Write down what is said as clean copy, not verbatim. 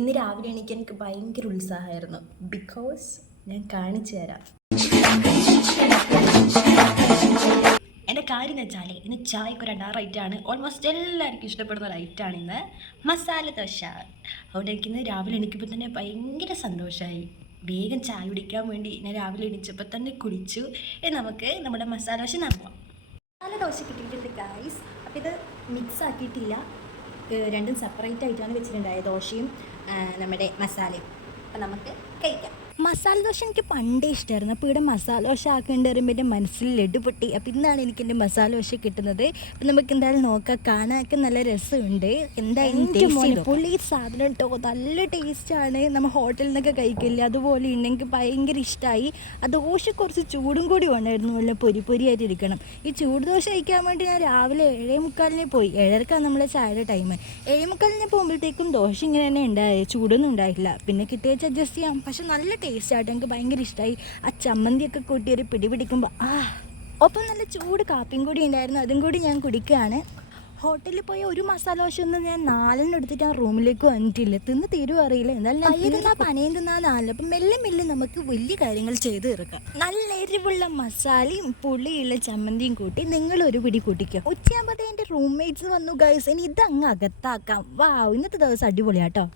ഇന്ന് രാവിലെ എനിക്ക് ഭയങ്കര ഉത്സാഹമായിരുന്നു. ബിക്കോസ് ഞാൻ കാണിച്ചു തരാം. എൻ്റെ കാര്യം എന്ന് വെച്ചാൽ ഇന്ന് ചായക്ക് ഒരു റൈറ്റാണ്. ഓൾമോസ്റ്റ് എല്ലാവർക്കും ഇഷ്ടപ്പെടുന്ന റൈറ്റാണ് ഇന്ന് മസാല ദോശ. അതുകൊണ്ട് എനിക്കിന്ന് രാവിലെ എണീക്കുമ്പോൾ തന്നെ ഭയങ്കര സന്തോഷമായി. വേഗം ചായ കുടിക്കാൻ വേണ്ടി ഞാൻ രാവിലെ എണീച്ചപ്പോൾ തന്നെ കുടിച്ചു. നമുക്ക് നമ്മുടെ മസാല ദോശ നടക്കാം. മസാല ദോശ കിട്ടിയിട്ടുണ്ട് ഗൈസ്. അപ്പോൾ ഇത് മിക്സ് ആക്കിയിട്ടില്ല, രണ്ടും സെപ്പറേറ്റ് ആയിട്ടാണ് വെച്ചിട്ടുണ്ടായത്, ദോശയും നമ്മുടെ മസാലയും. അപ്പം നമുക്ക് കഴിക്കാം. മസാല ദോശ എനിക്ക് പണ്ടേ ഇഷ്ടമായിരുന്നു. അപ്പോൾ ഇവിടെ മസാല ദോശ ആക്കേണ്ടി വരുമ്പോൾ എൻ്റെ മനസ്സിൽ ലഡു പൊട്ടി. അപ്പോൾ ഇന്നാണ് എനിക്ക് എൻ്റെ മസാല ദോശ കിട്ടുന്നത്. അപ്പം നമുക്ക് എന്തായാലും നോക്കാം. കാണാനൊക്കെ നല്ല രസമുണ്ട്. എന്തായാലും പുള്ളി സാധനം കേട്ടോ നല്ല ടേസ്റ്റാണ്. നമ്മൾ ഹോട്ടലിൽ നിന്നൊക്കെ കഴിക്കില്ല അതുപോലെ ഉണ്ടെങ്കിൽ ഭയങ്കര ഇഷ്ടമായി. ആ ദോശ കുറച്ച് ചൂടും കൂടി വേണമായിരുന്നു, നല്ല പൊരിപ്പൊരിയായിട്ട് ഇരിക്കണം. ഈ ചൂട് ദോശ കഴിക്കാൻ വേണ്ടി ഞാൻ രാവിലെ 7:45 പോയി. 7:30 നമ്മളെ ചായയുടെ ടൈം. 7:45 പോകുമ്പോഴത്തേക്കും ദോശ ഇങ്ങനെ തന്നെ ഉണ്ടായി, ചൂടൊന്നും ഉണ്ടായില്ല. പിന്നെ കിട്ടിയ അഡ്ജസ്റ്റ് ചെയ്യാം. പക്ഷെ നല്ല ടേസ്റ്റ് ആയിട്ട് എനിക്ക് ഭയങ്കര ഇഷ്ടമായി. ആ ചമ്മന്തിയൊക്കെ കൂട്ടി ഒരു പിടി പിടിക്കുമ്പോൾ ഒപ്പം നല്ല ചൂട് കാപ്പിയും കൂടി ഉണ്ടായിരുന്നു, അതും കൂടി ഞാൻ കുടിക്കുകയാണ്. ഹോട്ടലിൽ പോയ ഒരു മസാല ദോശ ഒന്നും ഞാൻ 4 എടുത്തിട്ട് ആ റൂമിലേക്ക് വന്നിട്ടില്ല. തിന്ന് തീരും അറിയില്ല. എന്നാലും പനയും തിന്നാൽ 4. അപ്പം മെല്ലെ മെല്ലെ നമുക്ക് വലിയ കാര്യങ്ങൾ ചെയ്ത് തീർക്കാം. നല്ല എരിവുള്ള മസാലയും പുളിയുള്ള ചമ്മന്തിയും കൂട്ടി നിങ്ങൾ ഒരു പിടി കൂട്ടിക്കുക. ഉച്ചയാകുമ്പോഴത്തേ എൻ്റെ റൂംമേറ്റ്സ് വന്നു ഗൈസ്. ഇനി ഇതങ്ങ് അകത്താക്കാം. വാ, ഇന്നത്തെ ദിവസം അടിപൊളിയാട്ടോ.